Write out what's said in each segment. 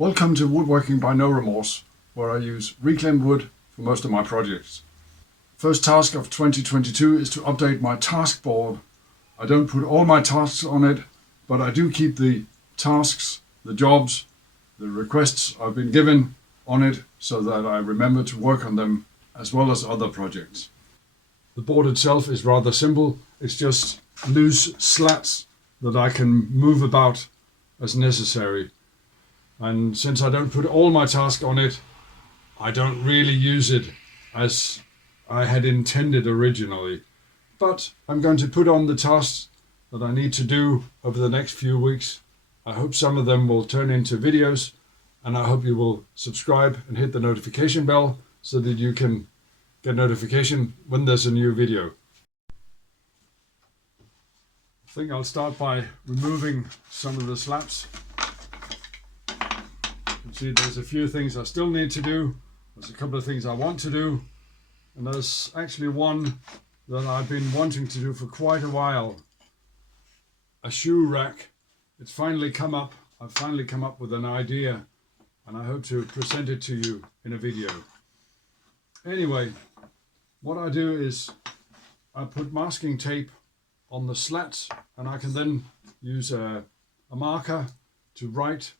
Welcome to Woodworking by No Remorse, where I use reclaimed wood for most of my projects. First task of 2022 is to update my task board. I don't put all my tasks on it, but I do keep the tasks, the jobs, the requests I've been given on it so that I remember to work on them as well as other projects. The board itself is rather simple. It's just loose slats that I can move about as necessary. And since I don't put all my tasks on it, I don't really use it as I had intended originally. But I'm going to put on the tasks that I need to do over the next few weeks. I hope some of them will turn into videos, and I hope you will subscribe and hit the notification bell so that you can get notification when there's a new video. I think I'll start by removing some of the slabs. You can see there's a few things I still need to do. There's a couple of things I want to do. And there's actually one that I've been wanting to do for quite a while. A shoe rack. It's finally come up. I've finally come up with an idea, and I hope to present it to you in a video. Anyway, what I do is I put masking tape on the slats, and I can then use a marker to write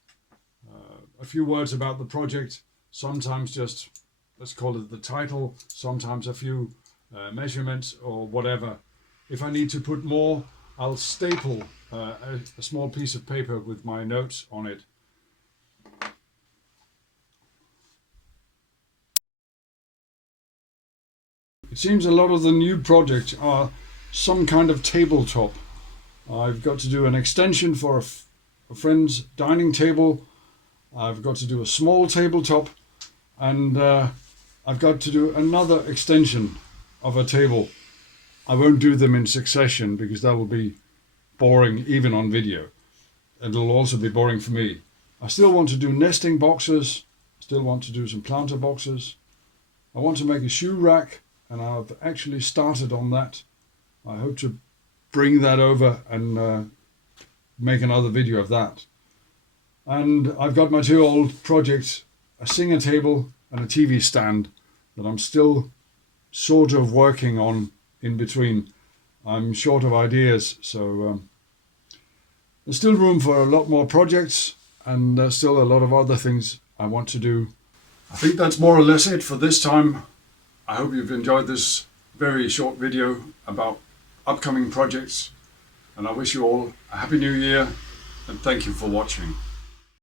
a few words about the project, sometimes just, let's call it the title, sometimes a few measurements or whatever. If I need to put more, I'll staple a small piece of paper with my notes on it. It seems a lot of the new projects are some kind of tabletop. I've got to do an extension for a friend's dining table. I've got to do a small tabletop, and I've got to do another extension of a table. I won't do them in succession because that will be boring even on video. It'll also be boring for me. I still want to do nesting boxes, still want to do some planter boxes. I want to make a shoe rack, and I've actually started on that. I hope to bring that over and make another video of that. And I've got my two old projects, a singer table and a TV stand, that I'm still sort of working on in between. I'm short of ideas, so there's still room for a lot more projects, and there's still a lot of other things I want to do. I think that's more or less it for this time. I hope you've enjoyed this very short video about upcoming projects, and I wish you all a happy new year, and thank you for watching.